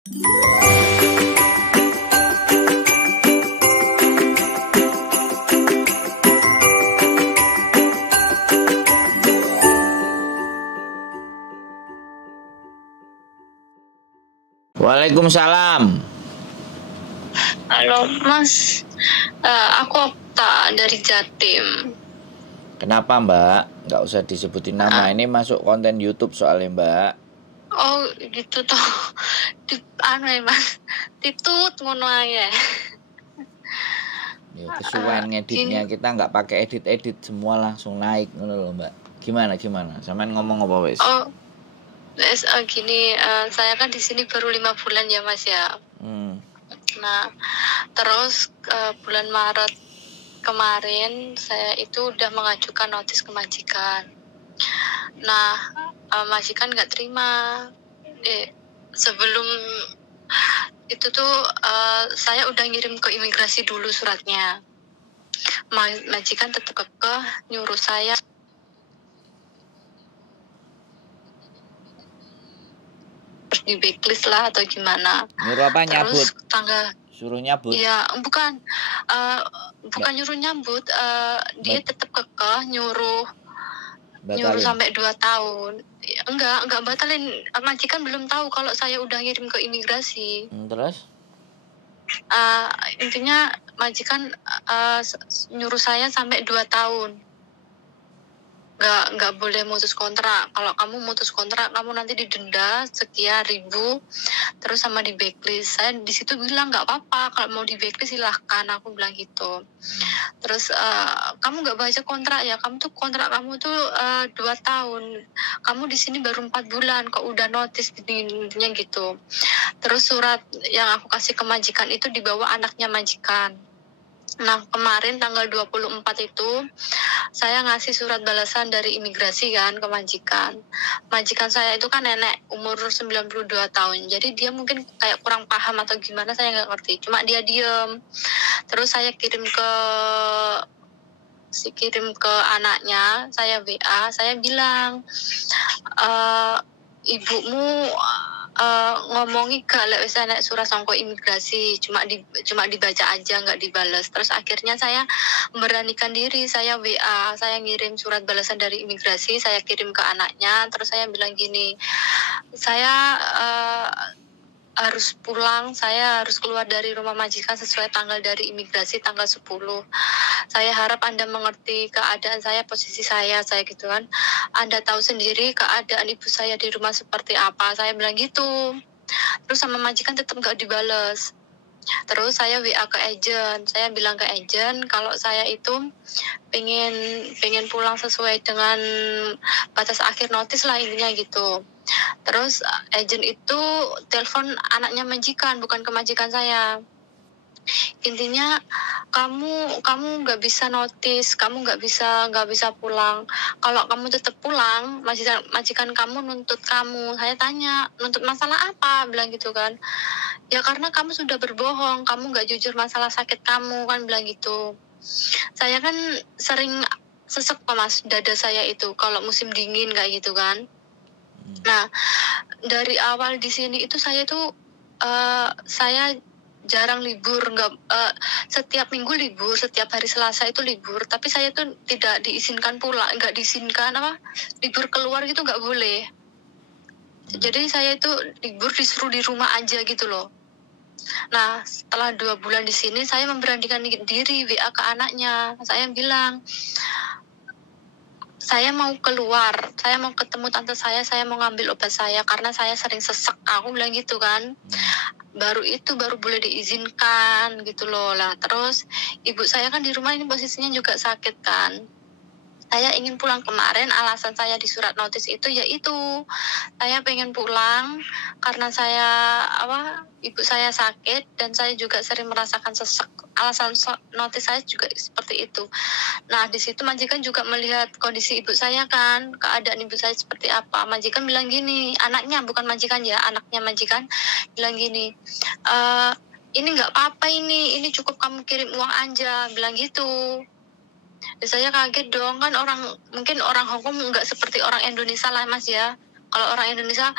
Waalaikumsalam. Halo Mas, aku Okta dari Jatim. Kenapa Mbak? Nggak usah disebutin nama. Ini masuk konten YouTube soalnya Mbak. Oh gitu toh. Mas, titut ngono ae. Ya, kesuwen ngeditnya kita nggak pakai edit semua langsung naik ngono loh Mbak. Gimana? Sampean ngomong apa wes? Oh, gini, saya kan di sini baru 5 bulan ya Mas ya. Nah, terus bulan Maret kemarin saya itu udah mengajukan notis ke majikan. Nah, majikan nggak terima. Sebelum itu tuh saya udah ngirim ke imigrasi dulu suratnya. Majikan tetap kekeh nyuruh saya di backlist lah atau gimana. Nyuruh apa? Nyabut? Suruh nyabut? Iya, bukan nyuruh nyambut. Dia tetap kekeh nyuruh sampai 2 tahun. Enggak batalin. Majikan belum tahu kalau saya udah ngirim ke imigrasi. Terus? Intinya majikan nyuruh saya sampai 2 tahun. Nggak boleh mutus kontrak. Kalau kamu mutus kontrak, kamu nanti didenda sekian ribu, terus sama di backlist. Saya di situ bilang nggak apa-apa, kalau mau di backlist silahkan, aku bilang gitu. Terus kamu nggak baca kontrak ya? Kamu tuh kontrak kamu tuh 2 tahun. Kamu di sini baru 4 bulan, kok udah notis intinya gitu. Terus surat yang aku kasih ke majikan itu dibawa anaknya majikan. Nah, kemarin tanggal 24 itu saya ngasih surat balasan dari imigrasi kan ke majikan. Majikan saya itu kan nenek umur 92 tahun. Jadi dia mungkin kayak kurang paham atau gimana, saya nggak ngerti. Cuma dia diem. Terus saya kirim ke anaknya, saya WA, saya bilang, ibumu ngomongi gak lek wis enek surat sangko imigrasi, cuma dibaca aja nggak dibales. Terus akhirnya saya memberanikan diri, saya WA, saya ngirim surat balasan dari imigrasi, saya kirim ke anaknya. Terus saya bilang gini, saya harus pulang, saya harus keluar dari rumah majikan sesuai tanggal dari imigrasi tanggal 10. Saya harap Anda mengerti keadaan saya, posisi saya gitu kan. Anda tahu sendiri keadaan ibu saya di rumah seperti apa, saya bilang gitu. Terus sama majikan tetap gak dibales. Terus saya WA ke agent, saya bilang ke agent kalau saya itu pengen pulang sesuai dengan batas akhir notis lah intinya gitu. Terus agent itu telepon anaknya majikan, bukan ke majikan saya. Intinya kamu nggak bisa notis, kamu nggak bisa pulang. Kalau kamu tetap pulang, majikan kamu nuntut kamu. Saya tanya, nuntut masalah apa? Bilang gitu kan. Ya karena kamu sudah berbohong, kamu nggak jujur masalah sakit kamu kan, bilang gitu. Saya kan sering sesek Mas, dada saya itu kalau musim dingin kayak gitu kan. Nah, dari awal di sini itu saya tuh saya jarang libur, setiap minggu libur, setiap hari Selasa itu libur, tapi saya tuh tidak diizinkan pulang, nggak diizinkan libur keluar gitu, nggak boleh. Jadi saya itu libur disuruh di rumah aja gitu loh. Nah, setelah 2 bulan di sini, saya memberanikan diri WA ke anaknya. Saya bilang, saya mau keluar, saya mau ketemu tante saya mau ngambil obat saya karena saya sering sesek, aku bilang gitu kan. Baru boleh diizinkan gitu loh lah. Terus ibu saya kan di rumah ini posisinya juga sakit kan. Saya ingin pulang kemarin, alasan saya di surat notis itu yaitu saya pengen pulang karena ibu saya sakit dan saya juga sering merasakan sesek. Alasan notis saya juga seperti itu. Nah, di situ majikan juga melihat kondisi ibu saya kan, keadaan ibu saya seperti apa. Majikan bilang gini, anaknya bukan majikan ya, anaknya majikan bilang gini, ini nggak apa-apa, ini cukup kamu kirim uang aja, bilang gitu. Ya, saya kaget dong kan, mungkin orang Hongkong nggak seperti orang Indonesia lah Mas ya. kalau orang Indonesia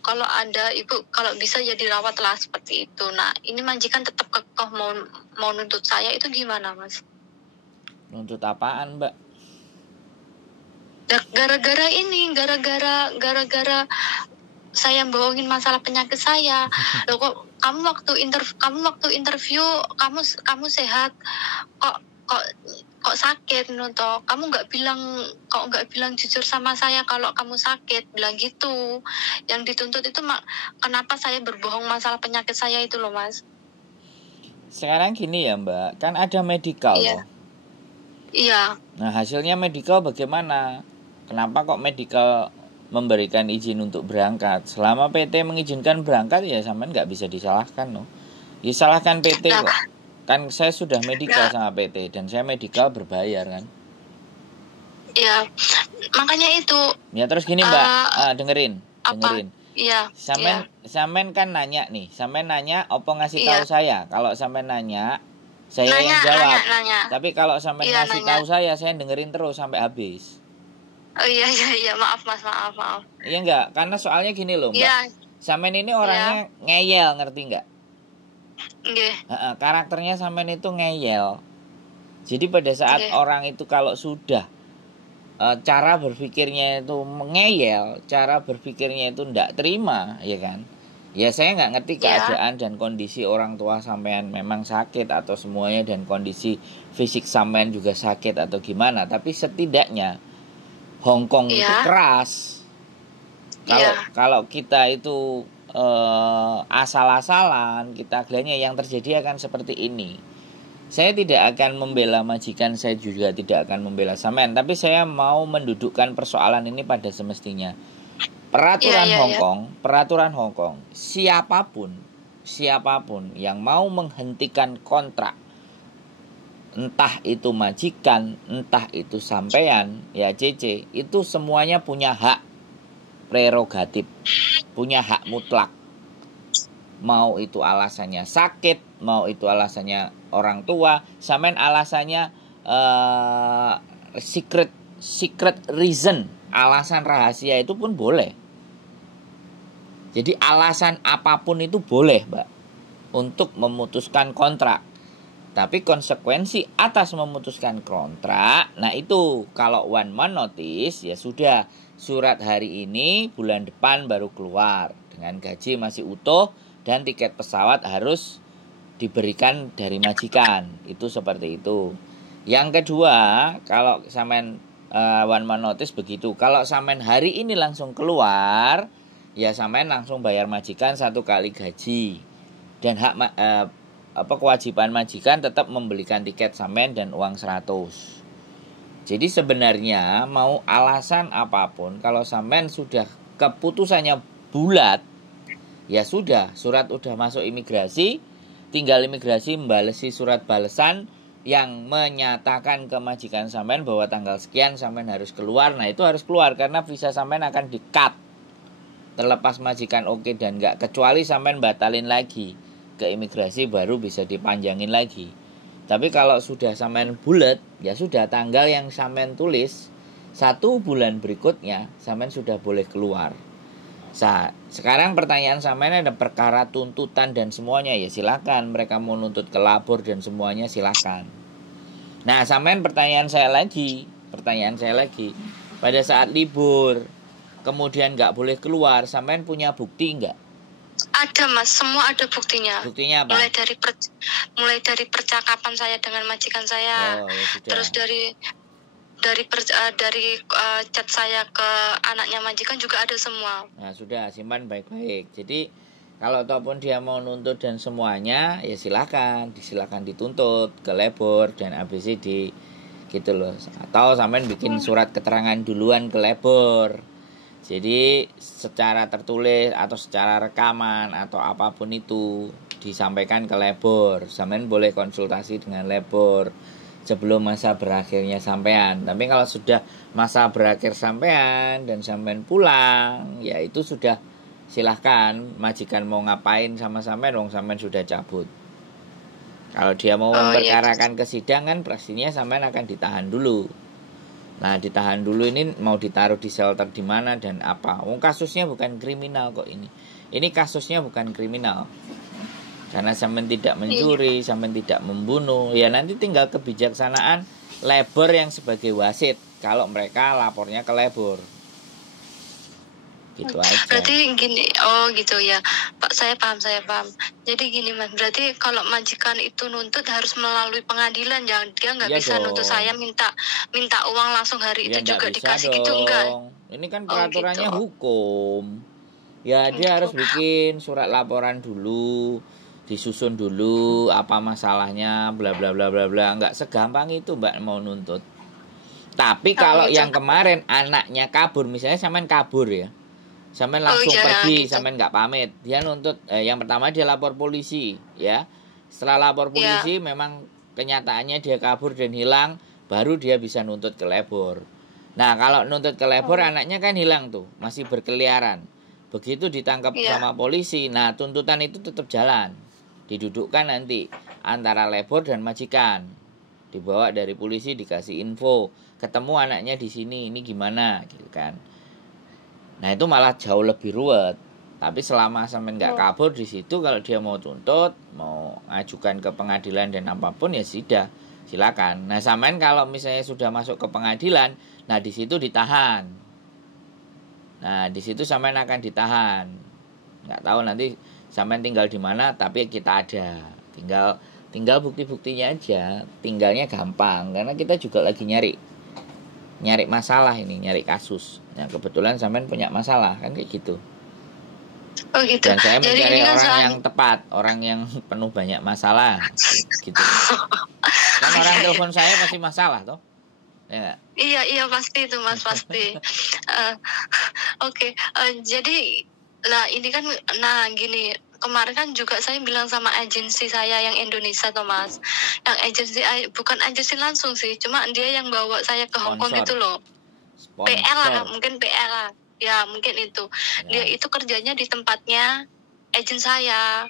kalau ada ibu kalau bisa ya dirawatlah seperti itu. Nah ini majikan tetap kekeh mau nuntut saya, itu gimana Mas? Nuntut apaan, Mbak? Gara-gara saya bohongin masalah penyakit saya. Loh kok kamu waktu interview kamu sehat, kok kok kok sakit nuto, kamu nggak bilang jujur sama saya kalau kamu sakit, bilang gitu. Yang dituntut itu kenapa saya berbohong masalah penyakit saya itu loh Mas. Sekarang gini ya Mbak, kan ada medical Iya. loh. Iya. Nah hasilnya medical bagaimana? Kenapa kok medical memberikan izin untuk berangkat? Selama PT mengizinkan berangkat ya sampean nggak bisa disalahkan loh. Disalahkan PT kok. Kan saya sudah medical sama PT dan saya medical berbayar kan. Ya, makanya itu. Ya terus gini Mbak, dengerin. Iya. Sampean kan nanya nih, sampean nanya opo ngasih tahu saya. Kalau sampean nanya, saya yang jawab. Nanya. Tapi kalau sampean ngasih tahu saya dengerin terus sampai habis. Oh iya, maaf Mas, maaf. Iya enggak, karena soalnya gini loh Mbak. Iya. Sampean ini orangnya ngeyel, ngerti enggak? Nggih. Karakternya sampean itu ngeyel. Jadi pada saat orang itu kalau sudah cara berpikirnya itu mengeyel, cara berpikirnya itu ndak terima, ya kan? Ya saya nggak ngerti keadaan dan kondisi orang tua sampean memang sakit atau semuanya dan kondisi fisik sampean juga sakit atau gimana. Tapi setidaknya Hongkong itu keras. Kalau kita itu asal-asalan, kita kelihatannya yang terjadi akan seperti ini. Saya tidak akan membela majikan, saya juga tidak akan membela sampean, tapi saya mau mendudukkan persoalan ini pada semestinya. Peraturan Hongkong, siapapun yang mau menghentikan kontrak, entah itu majikan, entah itu sampean, ya CC, itu semuanya punya hak prerogatif, punya hak mutlak. Mau itu alasannya sakit, mau itu alasannya orang tua, sampean alasannya secret reason, alasan rahasia itu pun boleh. Jadi alasan apapun itu boleh, Mbak, untuk memutuskan kontrak. Tapi konsekuensi atas memutuskan kontrak, nah itu kalau 1 month notice ya sudah, surat hari ini bulan depan baru keluar dengan gaji masih utuh dan tiket pesawat harus diberikan dari majikan. Itu seperti itu. Yang kedua, kalau sampean 1 month notice begitu. Kalau sampean hari ini langsung keluar, ya sampean langsung bayar majikan 1 kali gaji. Dan hak kewajiban majikan tetap membelikan tiket sampean dan uang 100. Jadi sebenarnya mau alasan apapun, kalau sampean sudah keputusannya bulat, ya sudah, surat udah masuk imigrasi, tinggal imigrasi membalesi surat balesan yang menyatakan ke majikan sampean bahwa tanggal sekian sampean harus keluar. Nah itu harus keluar karena visa sampean akan di-cut. Terlepas majikan oke dan enggak, kecuali sampean batalin lagi ke imigrasi baru bisa dipanjangin lagi. Tapi kalau sudah sampean bulat, ya sudah, tanggal yang sampean tulis 1 bulan berikutnya sampean sudah boleh keluar. Sekarang pertanyaan sampean ada perkara tuntutan dan semuanya, ya silakan, mereka mau nuntut ke labor dan semuanya silakan. Nah sampean pertanyaan saya lagi, pada saat libur kemudian nggak boleh keluar, sampean punya bukti nggak? Ada Mas, semua ada buktinya. Buktinya apa? Mulai dari percakapan saya dengan majikan saya, terus dari chat saya ke anaknya majikan juga ada semua. Nah sudah, simpan baik-baik. Jadi kalau ataupun dia mau nuntut dan semuanya, ya silakan dituntut ke labor dan ABCD gitu loh. Atau sampean bikin surat keterangan duluan ke labor. Jadi secara tertulis atau secara rekaman atau apapun itu disampaikan ke labor. Sampean boleh konsultasi dengan labor sebelum masa berakhirnya sampean. Tapi kalau sudah masa berakhir sampean dan sampean pulang, ya itu sudah silahkan majikan mau ngapain sama sampean, wong sampean sudah cabut. Kalau dia mau memperkarakan ke sidang kan pastinya sampean akan ditahan dulu. Nah, ditahan dulu ini mau ditaruh di shelter di mana dan apa. Kasusnya bukan kriminal kok ini. Ini kasusnya bukan kriminal. Karena sampean tidak mencuri, sampean tidak membunuh. Ya nanti tinggal kebijaksanaan labor yang sebagai wasit. Kalau mereka lapornya ke labor. Gitu aja. Berarti gini, gitu ya Pak, saya paham. Jadi gini Mas, berarti kalau majikan itu nuntut harus melalui pengadilan, ya dia nggak bisa nuntut saya minta uang langsung hari itu juga dikasih dong. gitu, enggak? Ini kan peraturannya hukum. Ya dia harus bikin surat laporan dulu, disusun dulu apa masalahnya, bla bla bla bla bla. Nggak segampang itu Mbak mau nuntut. Tapi kalau yang kemarin anaknya kabur, misalnya sampean kabur ya, sampean langsung pergi, gitu. Sampean nggak pamit, dia nuntut. Yang pertama dia lapor polisi, ya. Setelah lapor polisi, memang kenyataannya dia kabur dan hilang, baru dia bisa nuntut ke labor. Nah kalau nuntut ke labor, anaknya kan hilang tuh, masih berkeliaran. Begitu ditangkap sama polisi, nah tuntutan itu tetap jalan, didudukkan nanti antara labor dan majikan, dibawa dari polisi, dikasih info, ketemu anaknya di sini, ini gimana, gitu kan. Nah itu malah jauh lebih ruwet. Tapi selama sampai nggak kabur di situ, kalau dia mau tuntut, mau ajukan ke pengadilan dan apapun ya sudah, silakan. Nah sampean kalau misalnya sudah masuk ke pengadilan, nah di situ ditahan. Nah di situ sampean akan ditahan. Nggak tahu nanti sampean tinggal di mana, tapi kita ada. Tinggal bukti-buktinya aja. Tinggalnya gampang, karena kita juga lagi nyari masalah ini, nyari kasus. Nah kebetulan sampean punya masalah kan kayak gitu. Oh gitu. Dan saya mencari orang yang tepat, orang yang penuh banyak masalah, gitu. Kan orang telepon saya pasti masalah toh. Ya. Iya pasti itu Mas, pasti. Oke. Jadi lah ini kan, nah gini, kemarin kan juga saya bilang sama agensi saya yang Indonesia tuh Mas, yang agensi bukan agensi langsung sih, cuma dia yang bawa saya ke Hong Kong itu loh. PL lah, mungkin PL lah. Ya mungkin itu. Dia itu kerjanya di tempatnya agen saya.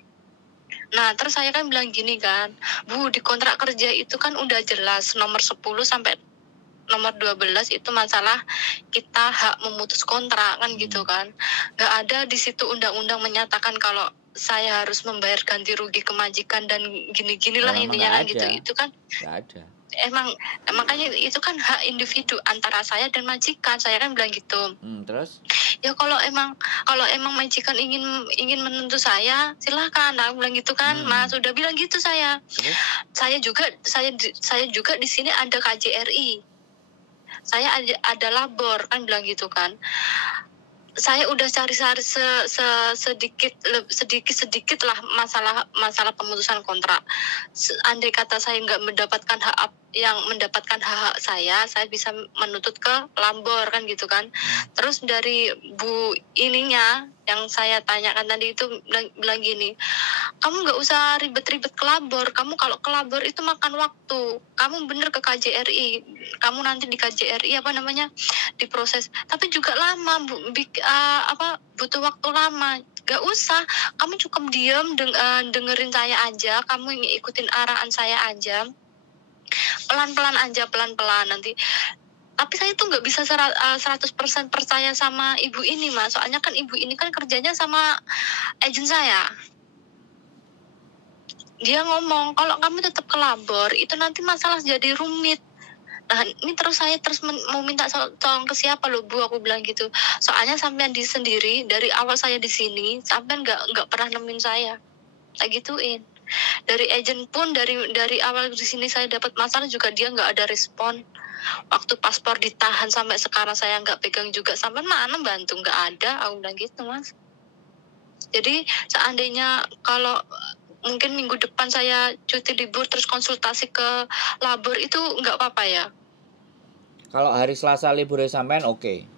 Nah terus saya kan bilang gini kan, Bu, di kontrak kerja itu kan udah jelas nomor 10 sampai nomor 12 itu masalah kita hak memutus kontrak kan gitu kan. Gak ada di situ undang-undang menyatakan kalau saya harus membayar ganti rugi ke majikan dan gini-ginilah intinya kan gitu. Itu kan gak ada. Emang makanya itu kan hak individu antara saya dan majikan. Saya kan bilang gitu. Terus? Ya kalau emang majikan ingin menuntut saya, silahkan. Aku bilang gitu kan, Mas udah bilang gitu saya. Terus? Saya juga di sini ada KJRI. Saya ada labor kan bilang gitu kan. Saya udah cari sedikit lah masalah pemutusan kontrak. Andai kata saya nggak mendapatkan hak saya bisa menuntut ke labor kan gitu kan. Terus dari Bu ininya yang saya tanyakan tadi itu bilang gini, kamu nggak usah ribet-ribet ke labor. Kamu kalau ke labor itu makan waktu. Kamu bener ke KJRI. Kamu nanti di KJRI diproses. Tapi juga lama, butuh waktu lama. Gak usah. Kamu cukup diam dengerin saya aja. Kamu ikutin arahan saya aja. Pelan-pelan nanti. Tapi saya tuh nggak bisa 100% percaya sama ibu ini Mas. Soalnya kan ibu ini kan kerjanya sama agen saya. Dia ngomong kalau kamu tetap ke labor itu nanti masalah jadi rumit. Nah ini saya mau minta tolong ke siapa loh Bu, aku bilang gitu. Soalnya sampean sendiri dari awal saya di sini sampean nggak pernah nemuin saya. Kayak gituin. Dari agen pun dari awal di sini saya dapat masalah juga dia nggak ada respon. Waktu paspor ditahan sampai sekarang saya nggak pegang juga, sampai mana bantu, nggak ada, aku bilang gitu Mas. Jadi seandainya kalau mungkin minggu depan saya cuti libur terus konsultasi ke labor itu nggak apa-apa ya? Kalau hari Selasa libur sampean oke.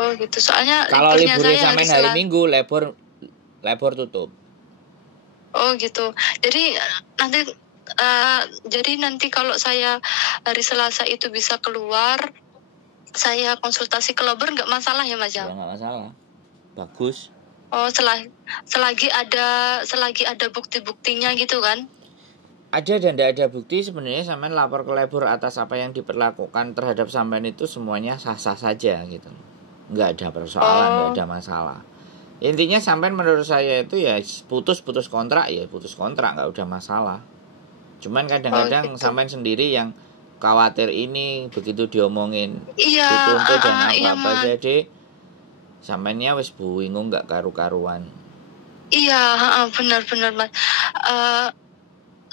Oh gitu, soalnya kalau liburnya sampean hari Minggu labor tutup. Oh gitu, jadi nanti kalau saya hari Selasa itu bisa keluar, saya konsultasi ke labor nggak masalah ya Mas? Ya nggak masalah, bagus. Oh selagi ada bukti-buktinya gitu kan? ada dan tidak ada bukti, sebenarnya sampean lapor ke labor atas apa yang diperlakukan terhadap sampean itu semuanya sah-sah saja gitu. Nggak ada persoalan, nggak ada masalah. Intinya sampean menurut saya itu ya putus kontrak, ya putus kontrak, nggak udah masalah. Cuman kadang-kadang gitu. sampean sendiri yang khawatir ini, begitu diomongin Iya, dituntut dan iya, apa-apa jadi sampeannya wis bingung nggak karu-karuan. Iya, benar-benar Mas.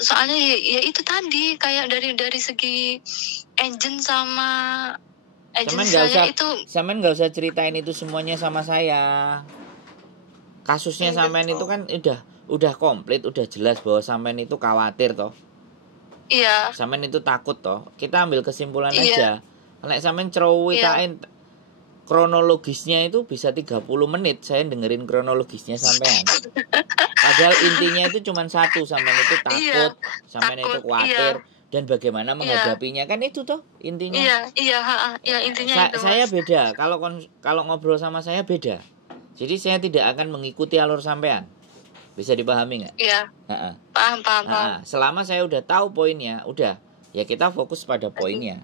Soalnya ya itu tadi kayak dari segi agent sama agent saya itu. Sampean nggak usah ceritain itu semuanya sama saya. Kasusnya sampean itu kan udah komplit, udah jelas bahwa sampean itu khawatir toh. Iya. Sampean itu takut toh. Kita ambil kesimpulan Iya. aja. Nek sampean ceritain kronologisnya itu bisa 30 menit saya dengerin kronologisnya sampean. Padahal intinya itu cuma satu, sampean itu takut, sampean itu khawatir, dan bagaimana menghadapinya, kan itu toh intinya. Iya, intinya itu. Saya beda, kalau ngobrol sama saya beda. Jadi saya tidak akan mengikuti alur sampean. Bisa dipahami nggak? Iya. Paham. Selama saya udah tahu poinnya, udah ya kita fokus pada poinnya.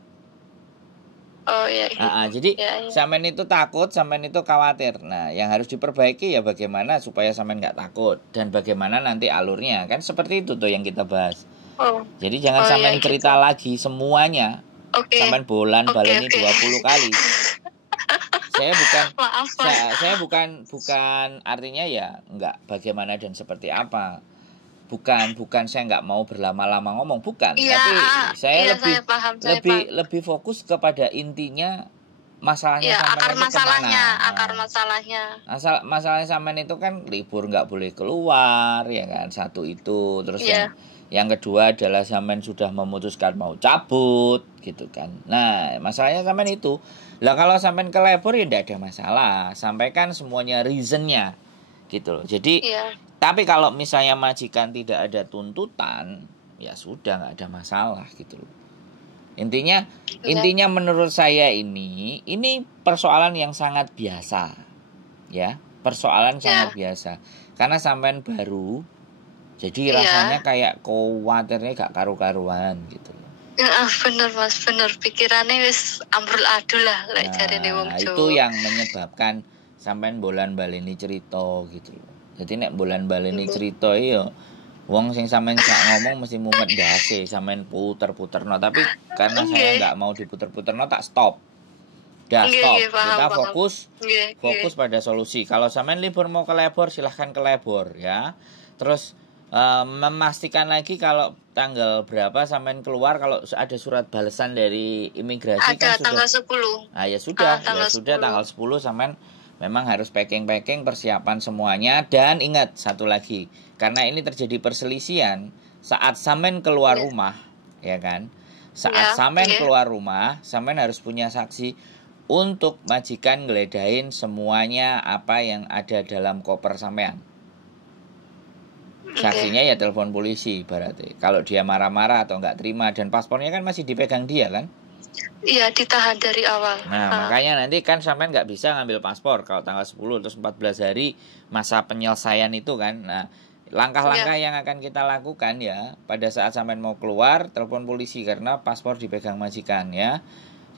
Oh iya. Jadi sampean itu takut, sampean itu khawatir. Nah, yang harus diperbaiki ya bagaimana supaya sampean nggak takut dan bagaimana nanti alurnya, kan seperti itu tuh yang kita bahas. Jadi jangan sampean cerita lagi semuanya. Sampean baleni 20 kali. Saya bukan artinya ya enggak bagaimana dan seperti apa. Bukan saya nggak mau berlama-lama ngomong, bukan. Tapi saya lebih fokus kepada intinya masalahnya sampean itu kemana. Masalahnya sampean itu kan libur nggak boleh keluar, ya kan, satu itu. Terus yang kedua adalah sampean sudah memutuskan mau cabut gitu kan. Nah, masalahnya sampean itu. Lah kalau sampean ke labor ya tidak ada masalah. Sampaikan semuanya reasonnya gitu loh. Jadi tapi kalau misalnya majikan tidak ada tuntutan, ya sudah nggak ada masalah gitu loh. Intinya menurut saya ini persoalan yang sangat biasa. Ya, persoalan sangat biasa. Karena sampean baru, jadi rasanya kayak khawatirnya gak karu-karuan gitu loh. Bener Mas, bener. Pikirannya wis ambrul adul lah lek jarene wong Jawa. Itu yang menyebabkan sampean bolan-baleni cerita gitu loh. Jadi nek bolan-baleni cerita iya wong sing sampean gak ngomong mesti mumet ndase, sampean puter-puterno, tapi karena saya enggak mau diputer-puterno tak stop. Stop. Kita fokus pada solusi. Kalau sampean libur mau ke labor silahkan ke labor ya. Terus memastikan lagi kalau tanggal berapa sampean keluar, kalau ada surat balasan dari imigrasi ada, kan tanggal sudah. 10. Ya sudah, tanggal 10 sampean memang harus packing persiapan semuanya. Dan ingat satu lagi, karena ini terjadi perselisihan saat sampean keluar rumah, ya kan? Saat sampean keluar rumah, sampean harus punya saksi untuk majikan ngeledahin semuanya apa yang ada dalam koper sampean. Saksinya ya telepon polisi berarti. Kalau dia marah-marah atau nggak terima, dan paspornya kan masih dipegang dia kan? Iya, ditahan dari awal. Nah, makanya nanti kan sampean nggak bisa ngambil paspor kalau tanggal 10 terus 14 hari masa penyelesaian itu kan. Nah, langkah-langkah yang akan kita lakukan ya pada saat sampean mau keluar, telepon polisi karena paspor dipegang majikan ya.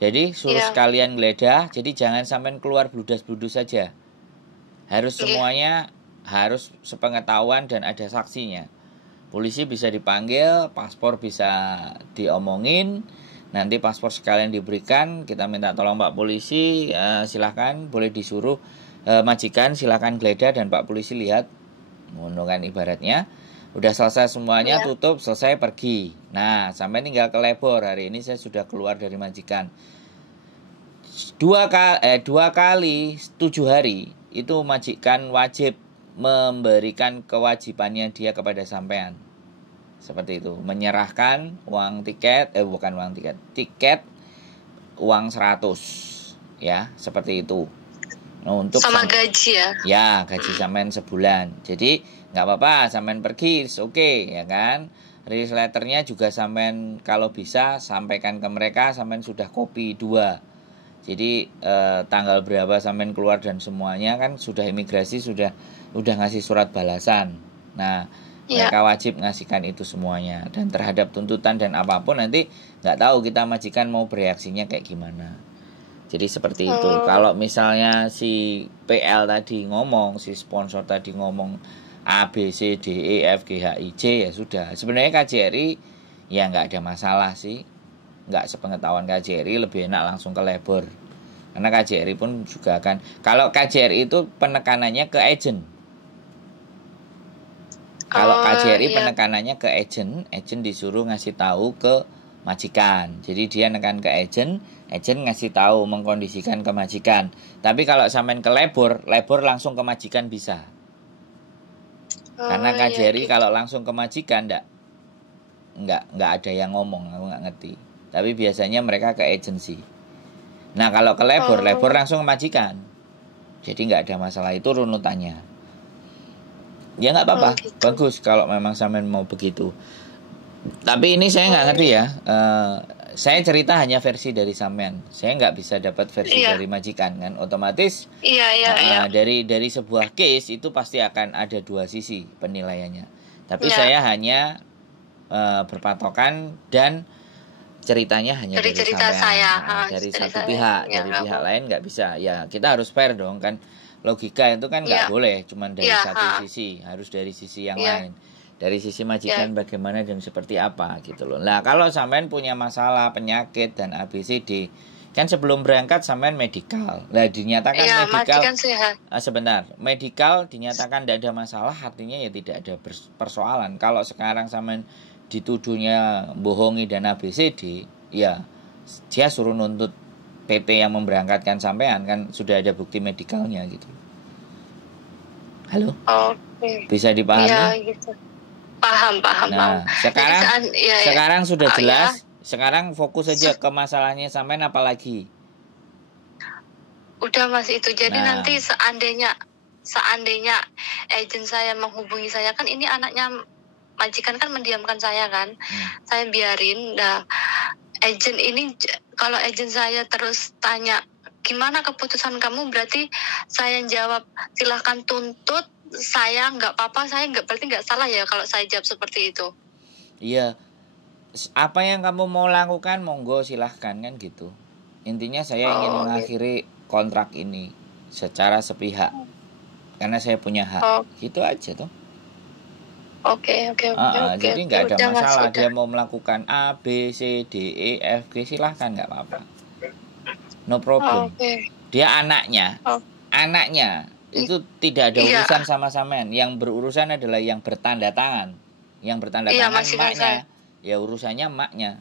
Jadi suruh sekalian geledah, jadi jangan sampean keluar bludas-bludus saja. Harus semuanya harus sepengetahuan dan ada saksinya. Polisi bisa dipanggil, paspor bisa diomongin, nanti paspor sekalian diberikan, kita minta tolong Pak Polisi, silahkan boleh disuruh majikan silahkan geledah dan Pak Polisi lihat, ngono kan ibaratnya. Udah selesai semuanya, tutup, selesai, pergi. Nah, sampai tinggal ke labor. Hari ini saya sudah keluar dari majikan. 2 kali 7 hari itu majikan wajib memberikan kewajibannya dia kepada sampean. Seperti itu, menyerahkan uang tiket, tiket uang 100 ya, seperti itu. Nah, untuk sama gaji ya. Ya, gaji sampean sebulan. Jadi nggak apa-apa sampean pergi, oke ya kan. Release letternya juga sampean kalau bisa sampaikan ke mereka sampean sudah copy 2. Jadi tanggal berapa sampean keluar dan semuanya kan sudah imigrasi sudah ngasih surat balasan. Nah, Mereka wajib ngasihkan itu semuanya. Dan terhadap tuntutan dan apapun nanti nggak tahu kita majikan mau bereaksinya kayak gimana. Jadi seperti itu. Kalau misalnya si PL tadi ngomong, si sponsor tadi ngomong A, B, C, D, E, F, G, H, I, J, ya sudah. Sebenarnya KJRI ya nggak ada masalah sih. Nggak sepengetahuan KJRI lebih enak langsung ke labor. Karena KJRI pun juga akan, kalau KJRI itu penekanannya ke agent. Kalau KJRI penekanannya ke agent disuruh ngasih tahu ke majikan. Jadi dia nekan ke agent ngasih tahu, mengkondisikan ke majikan. Tapi kalau sampean ke labor langsung ke majikan bisa. Karena KJRI kalau langsung ke majikan enggak ada yang ngomong, aku enggak ngerti. Tapi biasanya mereka ke agensi. Nah, kalau ke labor langsung ke majikan. Jadi enggak ada masalah, itu runutannya. Ya nggak apa-apa, bagus kalau memang sampean mau begitu. Tapi ini saya nggak ngerti ya. Saya cerita hanya versi dari sampean. Saya nggak bisa dapat versi dari majikan kan. Otomatis dari sebuah case itu pasti akan ada dua sisi penilaiannya. Tapi saya hanya berpatokan dan ceritanya hanya dari cerita sampean. saya. Dari satu pihak, dari pihak lain nggak bisa. Ya kita harus fair dong kan. Logika itu kan nggak boleh cuman dari satu sisi, harus dari sisi yang lain. Dari sisi majikan bagaimana dan seperti apa gitu loh. Nah, kalau sampean punya masalah penyakit dan ABCD, kan sebelum berangkat sampean medikal. Lah dinyatakan medikal. Sebentar, medikal dinyatakan tidak ada masalah, artinya ya tidak ada persoalan. Kalau sekarang sampean dituduhnya bohongi dan ABCD, ya dia suruh nuntut PT yang memberangkatkan sampean, kan sudah ada bukti medikalnya gitu. Halo? Bisa dipahami? Ya, gitu. Paham. Nah, sekarang sudah jelas. Sekarang fokus saja ke masalahnya sampean apalagi. Udah Mas itu. Jadi nanti seandainya agent saya menghubungi saya, kan ini anaknya majikan kan mendiamkan saya kan. Saya biarin agent ini, kalau agent saya terus tanya gimana keputusan kamu, berarti saya jawab silahkan tuntut, saya nggak apa-apa, saya berarti nggak salah ya kalau saya jawab seperti itu. Iya, apa yang kamu mau lakukan monggo silahkan kan gitu. Intinya saya ingin mengakhiri kontrak ini secara sepihak karena saya punya hak. Gitu aja tuh. Oke. Jadi nggak ada masalah. Dia mau melakukan A, B, C, D, E, F, G silahkan, nggak apa-apa. No problem. Dia anaknya itu tidak ada urusan sama sampean. Yang berurusan adalah yang bertanda tangan. Yang bertanda tangan maknya. Ya urusannya maknya.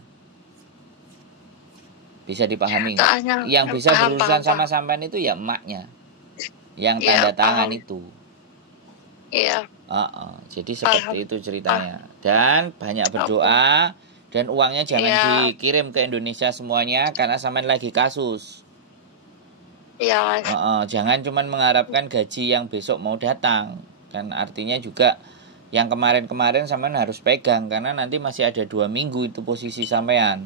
Bisa dipahami nggak? Yang bisa berurusan sama sampean itu ya maknya. Yang tanda tangan itu. Iya. Jadi seperti itu ceritanya. Dan banyak berdoa dan uangnya jangan dikirim ke Indonesia semuanya karena sampean lagi kasus. Iya, Mas. Jangan cuman mengharapkan gaji yang besok mau datang. Kan artinya juga yang kemarin-kemarin sampean harus pegang karena nanti masih ada 2 minggu itu posisi sampean.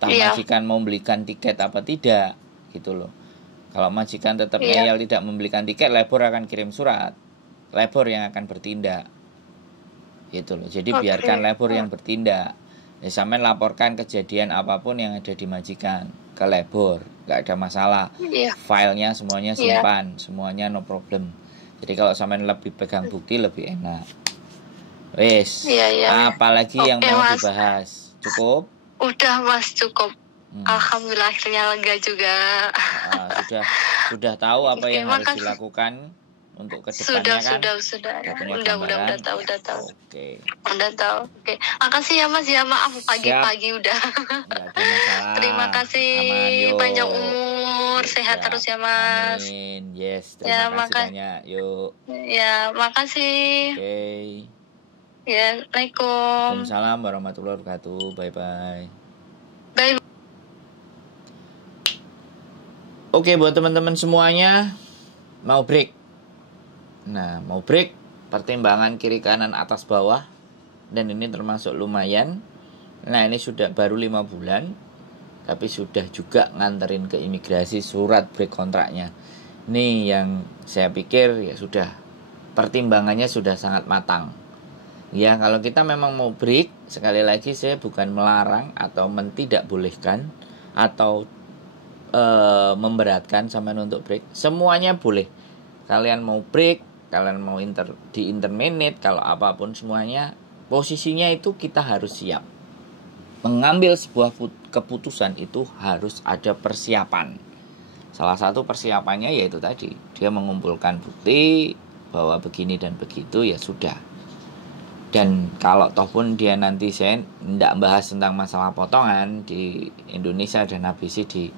Majikan mau belikan tiket apa tidak gitu loh. Kalau majikan tetap ngeyel tidak membelikan tiket, labor akan kirim surat. Labor yang akan bertindak gitu loh. Jadi biarkan labor yang bertindak. Ya sampean laporkan kejadian apapun yang ada di majikan ke labor, nggak ada masalah. Filenya semuanya simpan, semuanya no problem. Jadi kalau sampean lebih pegang bukti lebih enak. Wes. Apalagi yang mau dibahas? Cukup? Udah Mas, cukup. Alhamdulillah akhirnya lega juga. Sudah tahu apa yang harus dilakukan untuk kedepannya kan? Sudah tahu. Oke. Udah tahu. Oke. Makasih ya Mas ya, maaf pagi-pagi udah. Enggak ada masalah. Terima kasih. Panjang umur, sehat terus ya Mas. Amin. Yes, terima kasih banyak. Yuk. Ya, makasih. Oke. Ya, Assalamualaikum. Waalaikumsalam warahmatullahi wabarakatuh. Bye. Bye. Oke, buat teman-teman semuanya mau break. Nah, mau break, pertimbangan kiri kanan atas bawah, dan ini termasuk lumayan. Nah, ini sudah baru 5 bulan, tapi sudah juga nganterin ke imigrasi surat break kontraknya. Ini yang saya pikir ya sudah, pertimbangannya sudah sangat matang. Ya, kalau kita memang mau break, sekali lagi saya bukan melarang atau tidak bolehkan atau memberatkan sampean untuk break. Semuanya boleh. Kalian mau break, kalian mau di interminute, kalau apapun semuanya, posisinya itu kita harus siap. Mengambil sebuah keputusan itu harus ada persiapan. Salah satu persiapannya yaitu tadi, dia mengumpulkan bukti bahwa begini dan begitu, ya sudah. Dan kalau toh pun dia nanti, saya tidak bahas tentang masalah potongan di Indonesia dan ABCD.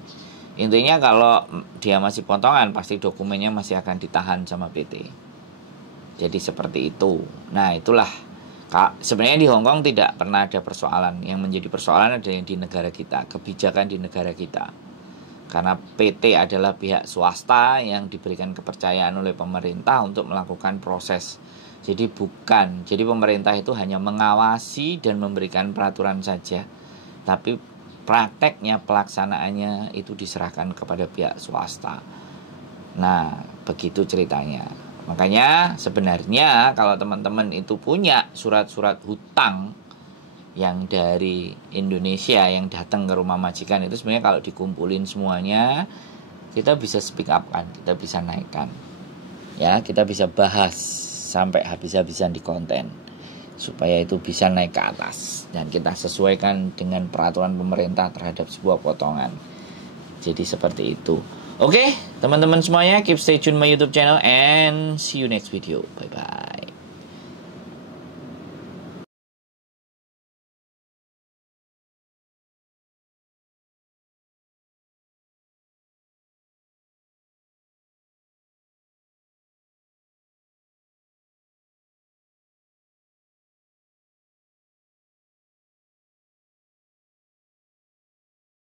Intinya kalau dia masih potongan, pasti dokumennya masih akan ditahan sama PT. Jadi seperti itu. Nah, itulah. Sebenarnya di Hong Kong tidak pernah ada persoalan. Yang menjadi persoalan adalah di negara kita, kebijakan di negara kita. Karena PT adalah pihak swasta yang diberikan kepercayaan oleh pemerintah untuk melakukan proses. Jadi pemerintah itu hanya mengawasi dan memberikan peraturan saja. Tapi prakteknya, pelaksanaannya itu diserahkan kepada pihak swasta. Nah, begitu ceritanya. Makanya sebenarnya kalau teman-teman itu punya surat-surat hutang yang dari Indonesia yang datang ke rumah majikan, itu sebenarnya kalau dikumpulin semuanya, kita bisa speak up kan, kita bisa naikkan. Ya, kita bisa bahas sampai habis-habisan di konten supaya itu bisa naik ke atas dan kita sesuaikan dengan peraturan pemerintah terhadap sebuah potongan. Jadi seperti itu. Oke, teman-teman semuanya, keep stay tune my YouTube channel and see you next video. Bye bye.